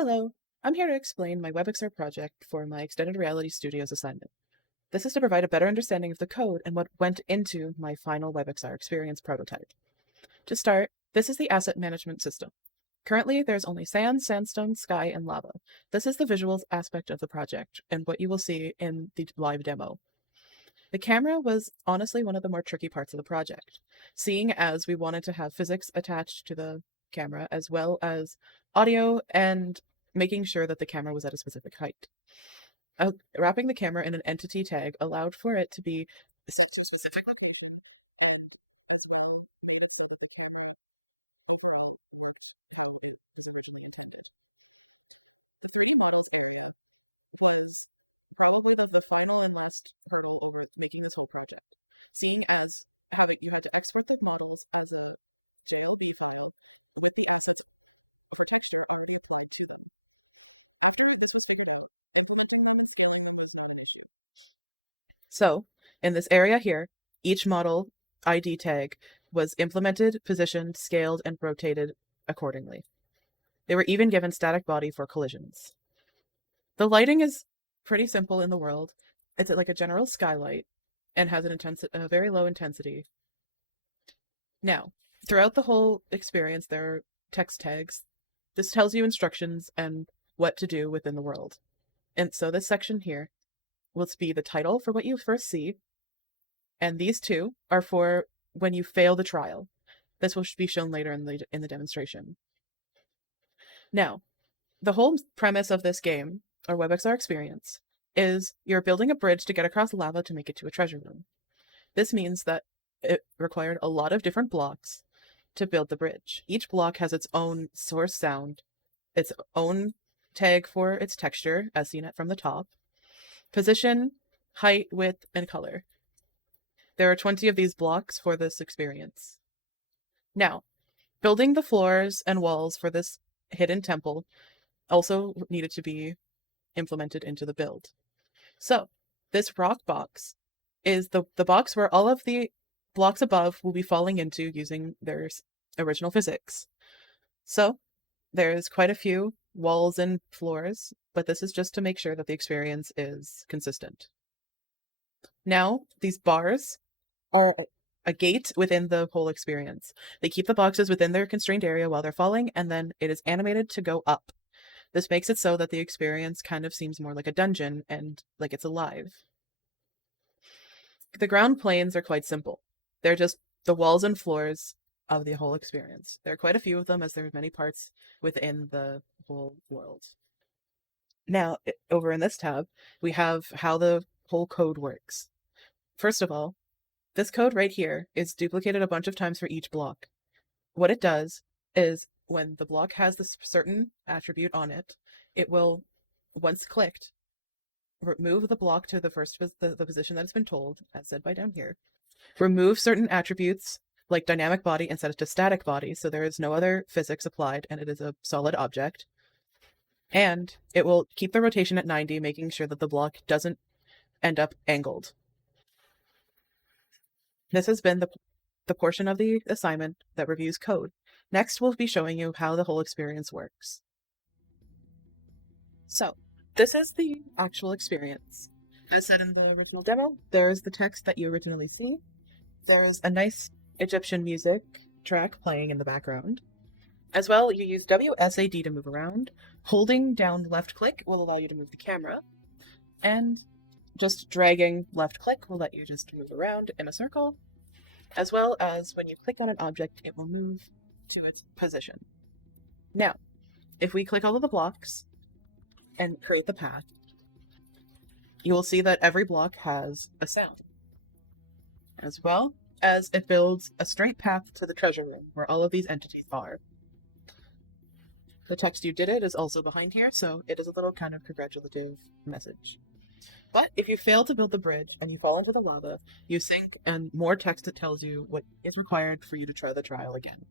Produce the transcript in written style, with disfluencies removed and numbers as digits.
Hello, I'm here to explain my WebXR project for my Extended Reality Studios assignment. This is to provide a better understanding of the code and what went into my final WebXR experience prototype. To start, this is the asset management system. Currently, there's only sand, sandstone, sky, and lava. This is the visuals aspect of the project and what you will see in the live demo. The camera was honestly one of the more tricky parts of the project, seeing as we wanted to have physics attached to the camera as well as audio and making sure that the camera was at a specific height. Wrapping the camera in an entity tag allowed for it to be set to a specific location as well made it so that the camera overall works how it was originally intended. The 3D model area was probably like the final and last hurdle over making this whole project. Seeing as you had to export the models as a JLB file with the asset of a texture already applied to them. After this was figured out, implementing them and scaling them was not an issue. So, in this area here, each model ID tag was implemented, positioned, scaled, and rotated accordingly. They were even given static body for collisions. The lighting is pretty simple in the world. It's like a general skylight and has a very low intensity. Now, throughout the whole experience, there are text tags. This tells you instructions and what to do within the world. And so this section here will be the title for what you first see, and these two are for when you fail the trial. This will be shown later in the demonstration. Now, the whole premise of this game, or WebXR experience, is you're building a bridge to get across lava to make it to a treasure room. This means that it required a lot of different blocks to build the bridge. Each block has its own source sound, its own tag for its texture, as seen from the top, position, height, width, and color. There are 20 of these blocks for this experience. Now, building the floors and walls for this hidden temple also needed to be implemented into the build. So, this rock box is the box where all of the blocks above will be falling into using their original physics. So, there's quite a few walls and floors, but this is just to make sure that the experience is consistent. Now, these bars are a gate within the whole experience. They keep the boxes within their constrained area while they're falling, and then it is animated to go up. This makes it so that the experience kind of seems more like a dungeon and like it's alive. The ground planes are quite simple. They're just the walls and floors of the whole experience. There are quite a few of them, as there are many parts within the whole world. Now, over in this tab, we have how the whole code works. First of all, this code right here is duplicated a bunch of times for each block. What it does is when the block has this certain attribute on it, it will, once clicked, remove the block to the position that it's been told, as said by down here, remove certain attributes like dynamic body and set it to static body, so there is no other physics applied and it is a solid object. And it will keep the rotation at 90, making sure that the block doesn't end up angled. This has been the portion of the assignment that reviews code. Next, we'll be showing you how the whole experience works. So, this is the actual experience. As said in the original demo, there is the text that you originally see. There is a nice Egyptian music track playing in the background. As well, you use WSAD to move around. Holding down left click will allow you to move the camera. And just dragging left click will let you just move around in a circle. As well as when you click on an object, it will move to its position. Now, if we click all of the blocks and create the path, you will see that every block has a sound, as well as it builds a straight path to the treasure room where all of these entities are. The text you did it is also behind here, so it is a little kind of congratulative message. But if you fail to build the bridge and you fall into the lava, you sink, and more text that tells you what is required for you to try the trial again.